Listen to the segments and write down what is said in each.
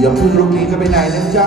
อย่าพึ่งลุกนี้ก็ไปไหนนะจ๊ะ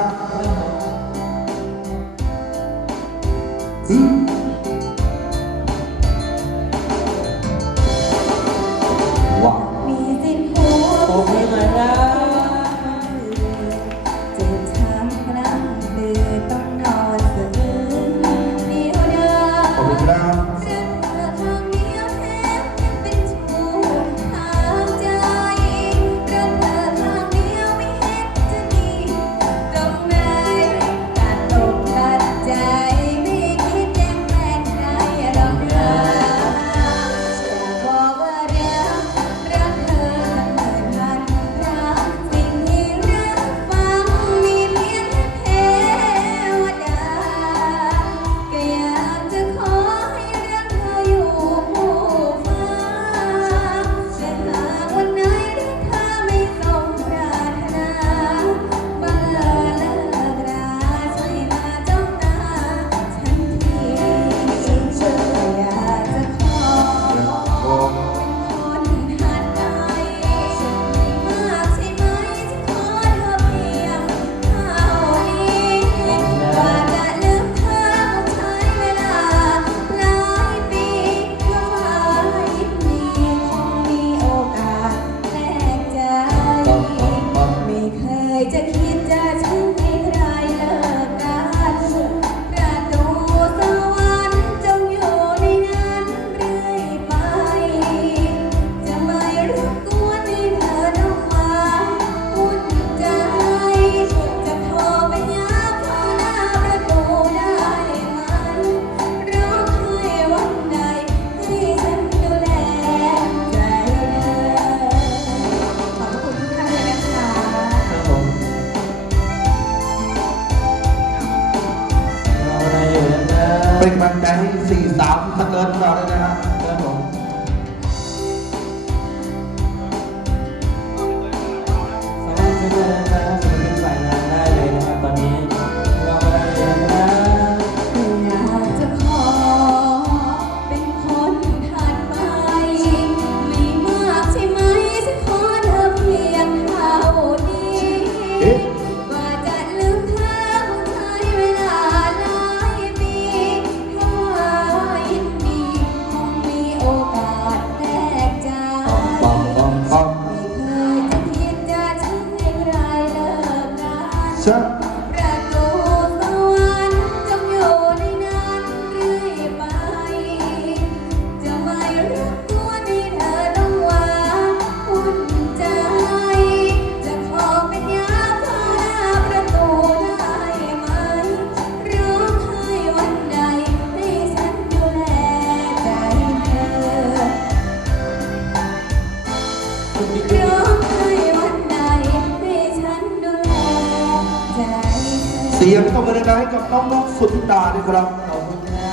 ใจให้กับน้องๆสุธิตาด้วยครับขอบคุณนะ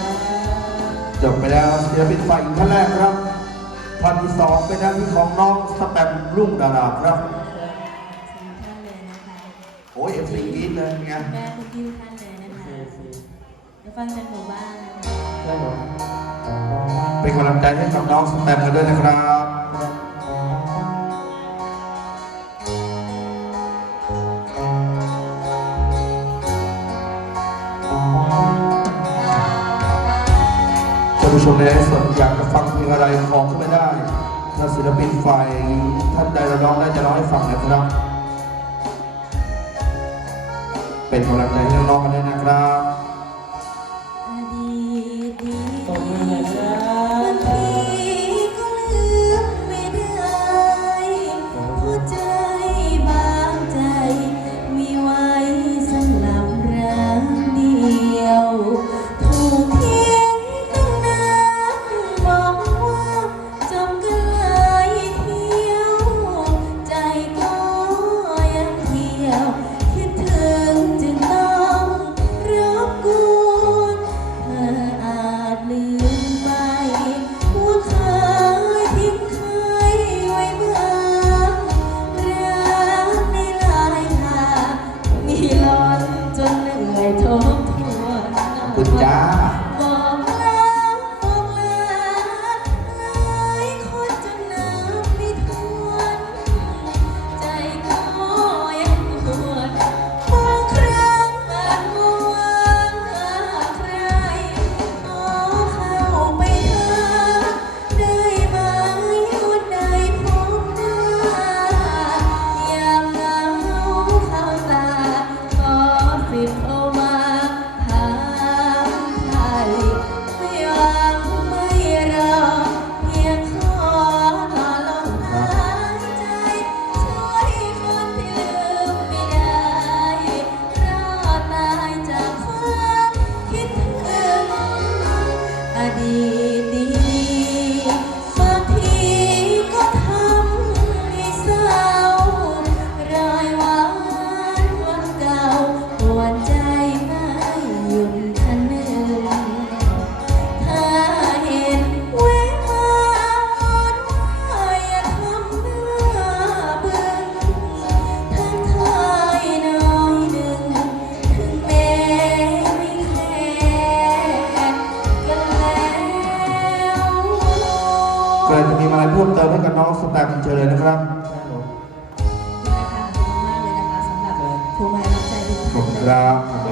จบไปแล้วศิเป็นฝ่ายท่านแรกครับท่านที่สองเป็นหน้าที่ของน้องสแปมรุ่งดาราครับโอ้ยเอฟซีกรีดเลยไงแม่คุณพี่ท่านเลยนะคะเดี๋ฟังกันหนูบ้านนะคะเป็นกำลังใจให้กับน้องสแปมกันด้วยนะครับานผู้ชมในไลฟ์สอยากจะฟังเพลงอะไรของข้าไปได้ ถ้าศิลปินไฟท่านใดร้องได้จะร้องให้ฟังนะครับ เป็นกำลังใจให้น้องกันด้วยนะครับ จ้า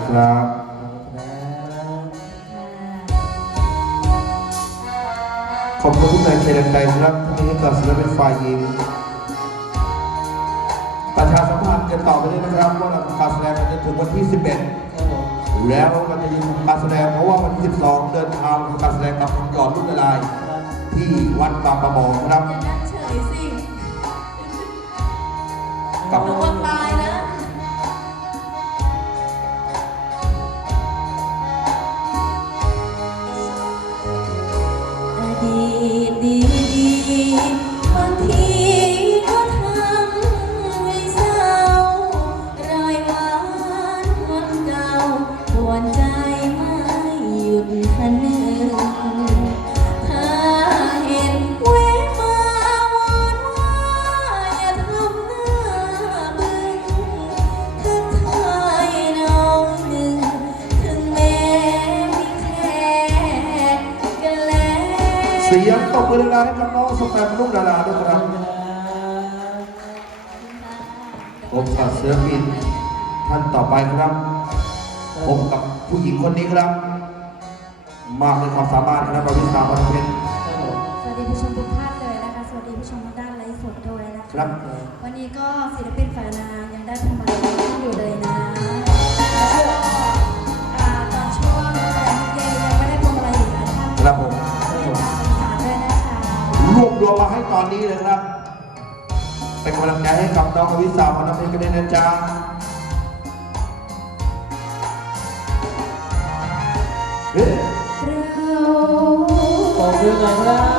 คุณเลยครับขอบคุณครับขอบคุณครับขอบคุณทุกแรงใจแรงใจครับที่ให้กับศิลปินฝ่ายหญิงประชาสัมพันธ์กันต่อไปเลยนะครับ ว่าเราทำการแสดงกันจนถึงวันที่ครับผม11 แล้วเราจะยินการแสดงเพราะว่าวันที่ 12 เดินทางทำการแสดงกับคำหยอดลูกละลายครับที่วัดบางประมงครับอย่านั่งเฉยสิกับ สียงตบมือดังๆให้กับน้องสแตมลูกดาราด้วยครับผมกับศิลปินท่านต่อไปครับผมกับผู้หญิงคนนี้ครับ มากในความสามารถครับประวิตราพันเพชรครับผมสวัสดีผู้ชมทุกท่านเลยนะคะ สวัสดีผู้ชมทางด้านไลฟ์สดด้วยนะคคะรับ วันนี้ก็ศิลปินฝ่ายนา อนนี้เลยครับ เป็นกำลังใจให้กับน้องอวิสาพันเพชรกันด้วยนะจ๊ะเฮ้ยเรื่อบคุณหน่อยครับ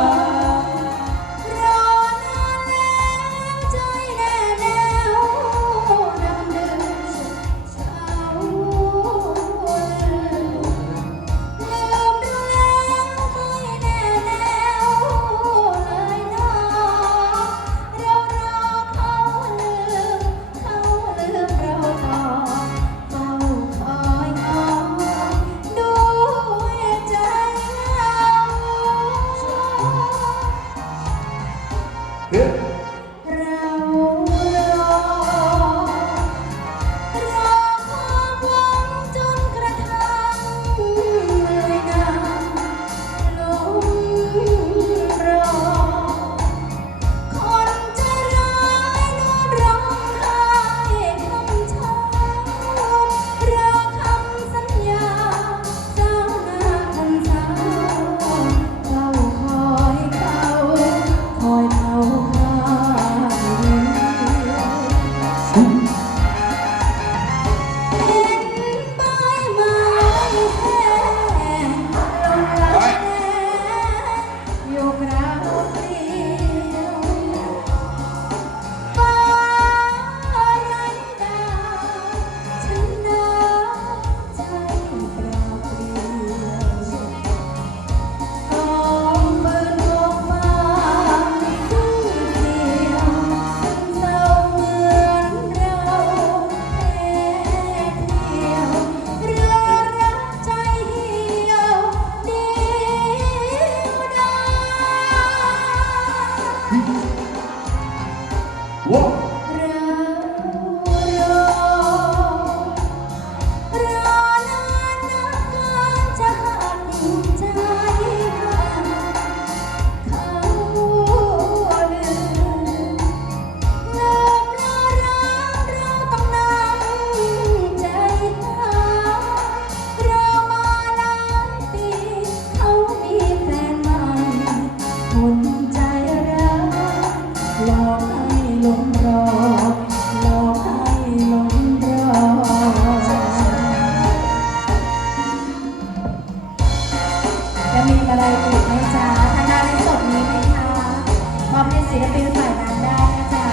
ศิลปินฝ่ายนั้นได้นะจ๊ะ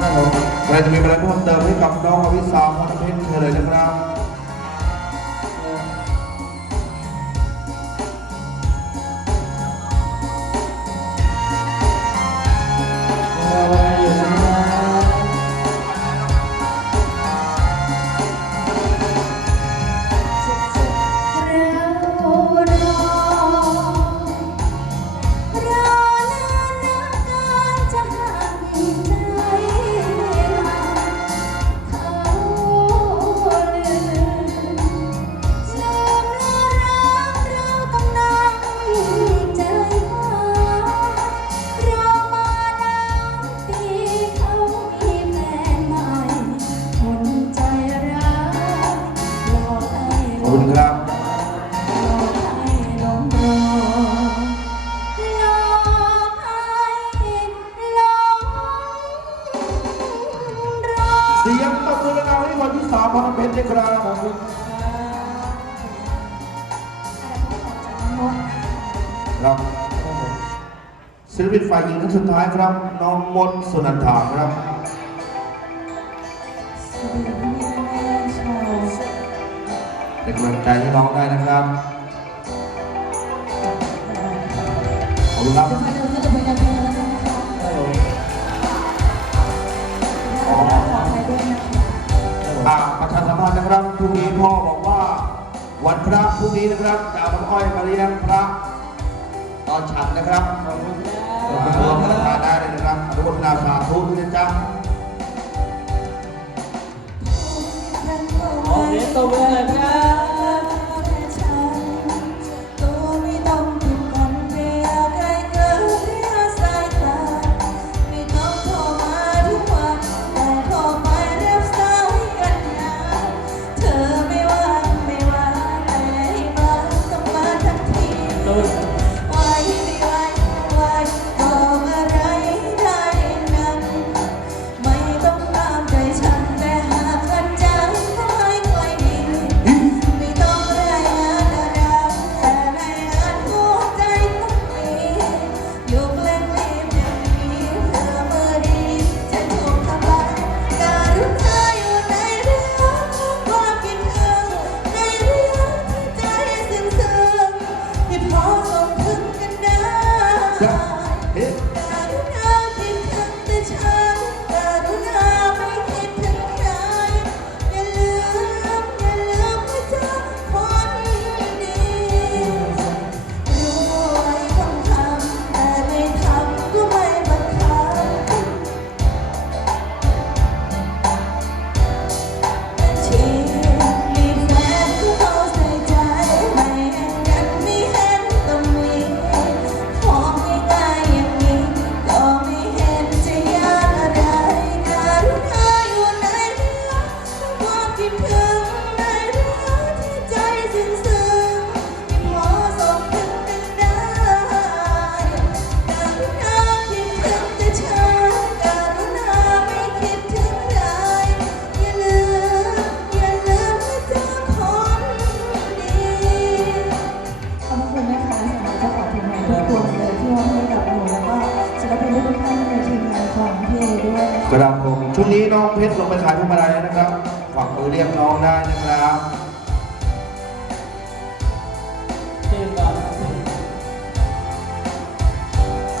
ครับผมใครจะมีอะไรเพิ่มเติมให้กับน้องอวิสาพันเพชรเชิญเลยนะครับ การยิงนัดสุดท้ายครับ น้องมดสุนันทาครับเป็นกำลังใจให้น้องได้นะครับขอบคุณครับอ่าประชาสัมพันธ์นะครับพรุ่งนี้พ่อบอกว่า วันพระพรุ่งนี้นะครับจะเอาน้ำอ้อยมาเลี้ยงพระตอนฉันนะครับ ธุรักษาได้เลยนะครับอนุโมทนาสาธุด้วยนะจ๊ะโอเคตบมือเลยครับ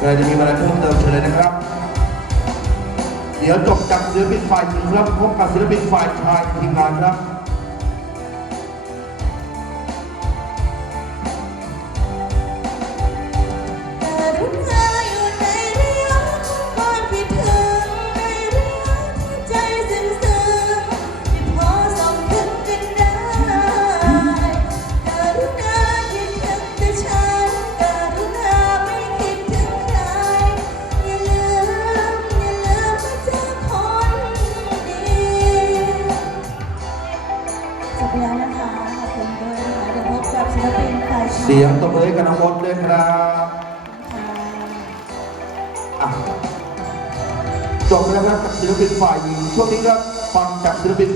ใครจะมีเวลาเพิ่มเติมเชิญเลยนะครับ เดี๋ยวจบจากศิลปินฝ่ายหญิงครับพบกับศิลปินฝ่ายชายทีมงานครับ ช่วงนี้ก็ฟังจากศิลปิน